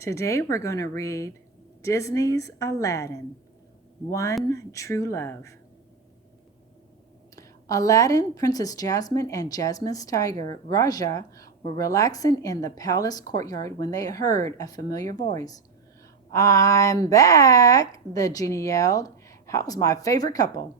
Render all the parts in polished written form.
Today we're going to read Disney's Aladdin, One True Love. Aladdin, Princess Jasmine, and Jasmine's tiger, Raja, were relaxing in the palace courtyard when they heard a familiar voice. "I'm back," the genie yelled. "How's my favorite couple?"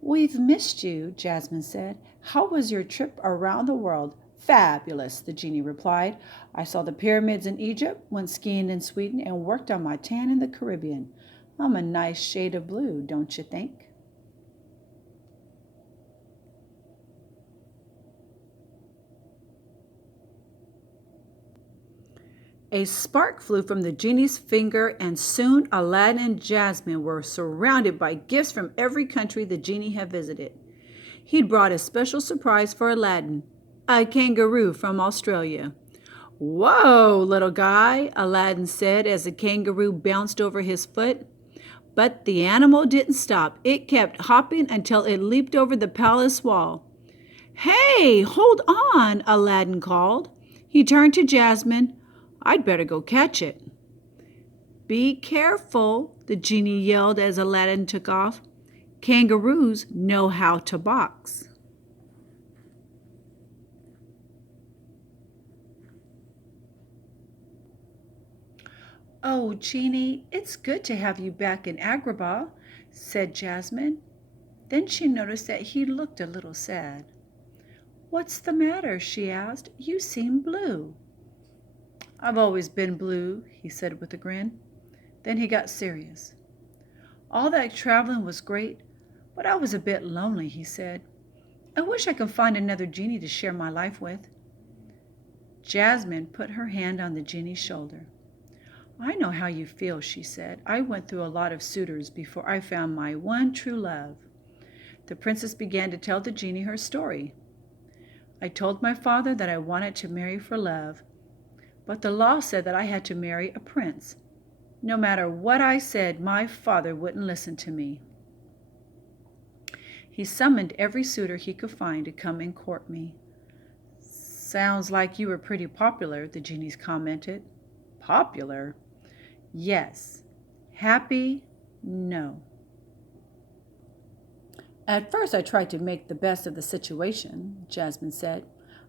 "We've missed you," Jasmine said. "How was your trip around the world?" "Fabulous," the genie replied. "I saw the pyramids in Egypt, went skiing in Sweden, and worked on my tan in the Caribbean. I'm a nice shade of blue, don't you think?" A spark flew from the genie's finger, and soon Aladdin and Jasmine were surrounded by gifts from every country the genie had visited. He'd brought a special surprise for Aladdin, a kangaroo from Australia. "Whoa, little guy," Aladdin said as the kangaroo bounced over his foot. But the animal didn't stop. It kept hopping until it leaped over the palace wall. "Hey, hold on," Aladdin called. He turned to Jasmine. "I'd better go catch it." "Be careful," the genie yelled as Aladdin took off. "Kangaroos know how to box." "Oh, Genie, it's good to have you back in Agrabah," said Jasmine. Then she noticed that he looked a little sad. "What's the matter?" she asked. "You seem blue." "I've always been blue," he said with a grin. Then he got serious. "All that traveling was great, but I was a bit lonely," he said. "I wish I could find another genie to share my life with." Jasmine put her hand on the genie's shoulder. "I know how you feel," she said. "I went through a lot of suitors before I found my one true love." The princess began to tell the genie her story. "I told my father that I wanted to marry for love, but the law said that I had to marry a prince. No matter what I said, my father wouldn't listen to me. He summoned every suitor he could find to come and court me." "Sounds like you were pretty popular," the genie commented. "Popular?" "Yes. Happy? No. At first I tried to make the best of the situation," Jasmine said.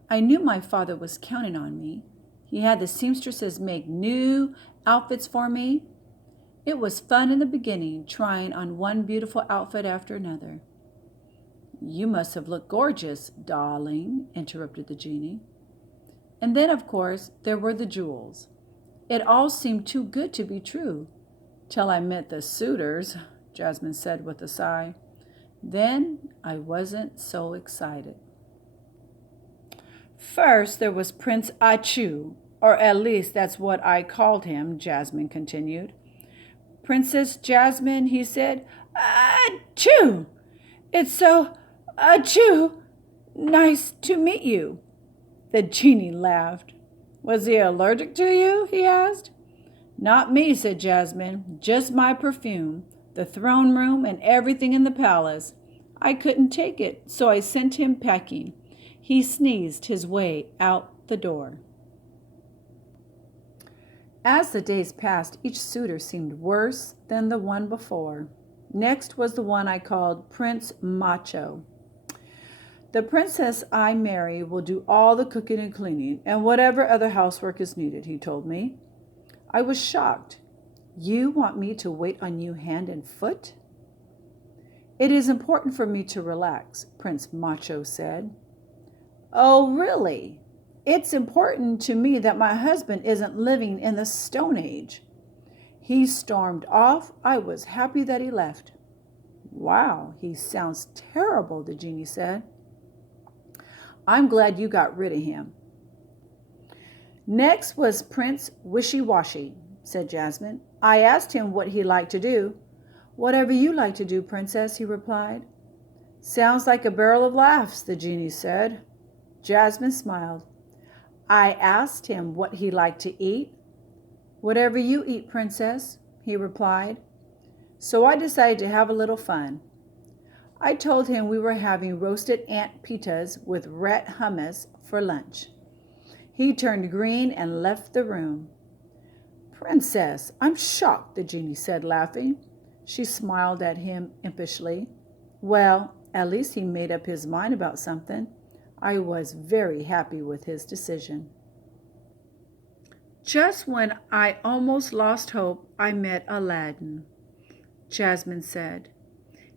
"I knew my father was counting on me. He had the seamstresses make new outfits for me. It was fun in the beginning, trying on one beautiful outfit after another." "You must have looked gorgeous, darling," interrupted the genie. "And then, of course, there were the jewels. It all seemed too good to be true, till I met the suitors," Jasmine said with a sigh. "Then I wasn't so excited." "First there was Prince Achu, or at least that's what I called him," Jasmine continued. "Princess Jasmine," he said. "Achoo! It's so achoo! Nice to meet you." The genie laughed. "Was he allergic to you?" he asked. "Not me," said Jasmine. "Just my perfume, the throne room, and everything in the palace. I couldn't take it, so I sent him packing." He sneezed his way out the door. As the days passed, each suitor seemed worse than the one before. Next was the one I called Prince Macho. "The princess I marry will do all the cooking and cleaning, and whatever other housework is needed," he told me. I was shocked. "You want me to wait on you hand and foot?" "It is important for me to relax," Prince Macho said. "Oh, really? It's important to me that my husband isn't living in the Stone Age." He stormed off. I was happy that he left. "Wow, he sounds terrible," the genie said. "I'm glad you got rid of him." "Next was Prince Wishy-Washy," said Jasmine. "I asked him what he liked to do." "Whatever you like to do, princess," he replied. "Sounds like a barrel of laughs," the genie said. Jasmine smiled. "I asked him what he liked to eat." "Whatever you eat, princess," he replied. So I decided to have a little fun. I told him we were having roasted ant pitas with rat hummus for lunch. He turned green and left the room. Princess, I'm shocked, the genie said, laughing. She smiled at him impishly. Well, at least he made up his mind about something. I was very happy with his decision. Just when I almost lost hope, I met Aladdin, Jasmine said.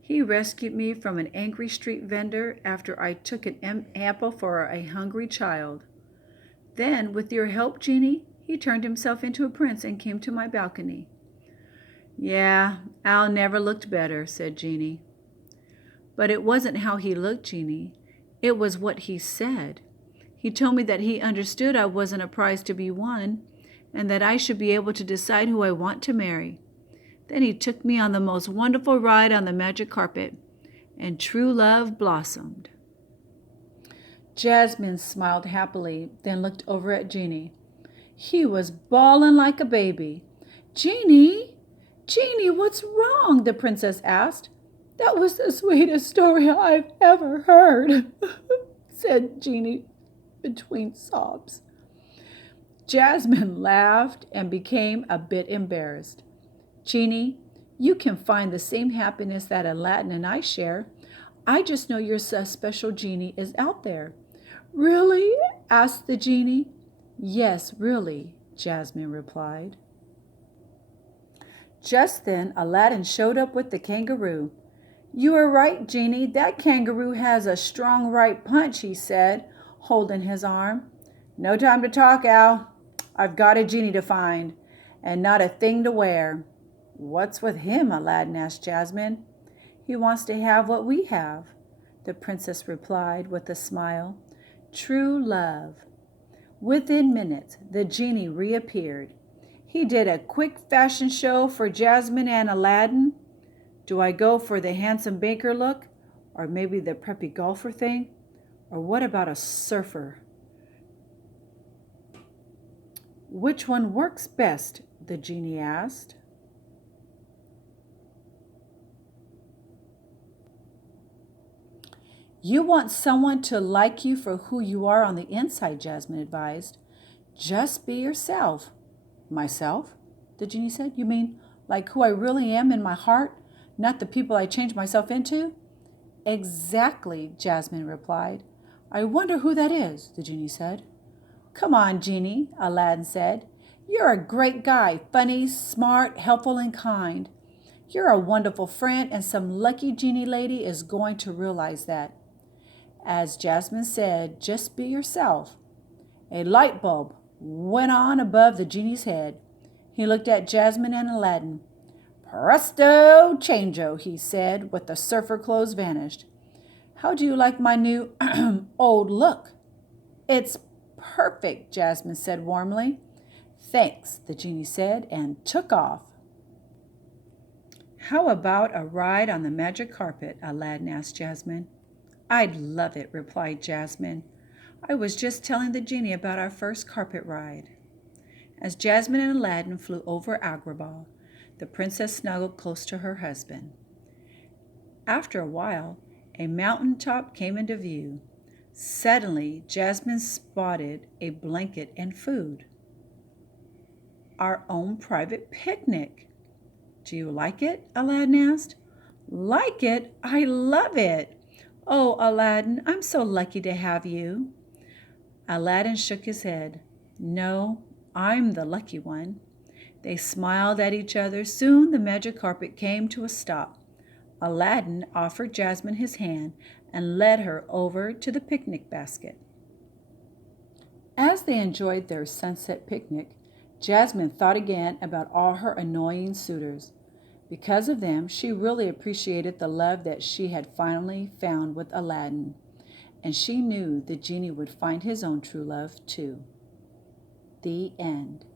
He rescued me from an angry street vendor after I took an apple for a hungry child. Then, with your help, Genie, he turned himself into a prince and came to my balcony. Yeah, Al never looked better, said Genie. But it wasn't how he looked, Genie. It was what he said. He told me that he understood I wasn't a prize to be won, and that I should be able to decide who I want to marry. Then he took me on the most wonderful ride on the magic carpet, and true love blossomed. Jasmine smiled happily, then looked over at Genie. He was bawling like a baby. Genie, what's wrong? The princess asked. That was the sweetest story I've ever heard, said Genie between sobs. Jasmine laughed and became a bit embarrassed. Genie, you can find the same happiness that Aladdin and I share. I just know your special genie is out there. Really? Asked the genie. Yes, really, Jasmine replied. Just then, Aladdin showed up with the kangaroo. You are right, Genie. That kangaroo has a strong right punch, he said, holding his arm. No time to talk, Al. I've got a genie to find, and not a thing to wear. What's with him? Aladdin asked Jasmine. He wants to have what we have, the princess replied with a smile. True love. Within minutes, the genie reappeared. He did a quick fashion show for Jasmine and Aladdin. Do I go for the handsome baker look? Or maybe the preppy golfer thing? Or what about a surfer? Which one works best? The genie asked. You want someone to like you for who you are on the inside, Jasmine advised. Just be yourself. Myself? The genie said. You mean like who I really am in my heart, not the people I change myself into? Exactly, Jasmine replied. I wonder who that is, the genie said. Come on, Genie, Aladdin said. You're a great guy, funny, smart, helpful, and kind. You're a wonderful friend, and some lucky genie lady is going to realize that. As Jasmine said, just be yourself. A light bulb went on above the genie's head. He looked at Jasmine and Aladdin. Presto changeo, he said, with the surfer clothes vanished. How do you like my new old look? It's perfect, Jasmine said warmly. Thanks, the genie said, and took off. How about a ride on the magic carpet? Aladdin asked Jasmine. I'd love it, replied Jasmine. I was just telling the genie about our first carpet ride. As Jasmine and Aladdin flew over Agrabah, the princess snuggled close to her husband. After a while, a mountain top came into view. Suddenly, Jasmine spotted a blanket and food. Our own private picnic. Do you like it? Aladdin asked. Like it? I love it. Oh, Aladdin, I'm so lucky to have you. Aladdin shook his head. No, I'm the lucky one. They smiled at each other. Soon the magic carpet came to a stop. Aladdin offered Jasmine his hand and led her over to the picnic basket. As they enjoyed their sunset picnic, Jasmine thought again about all her annoying suitors. Because of them, she really appreciated the love that she had finally found with Aladdin, and she knew the genie would find his own true love too. The end.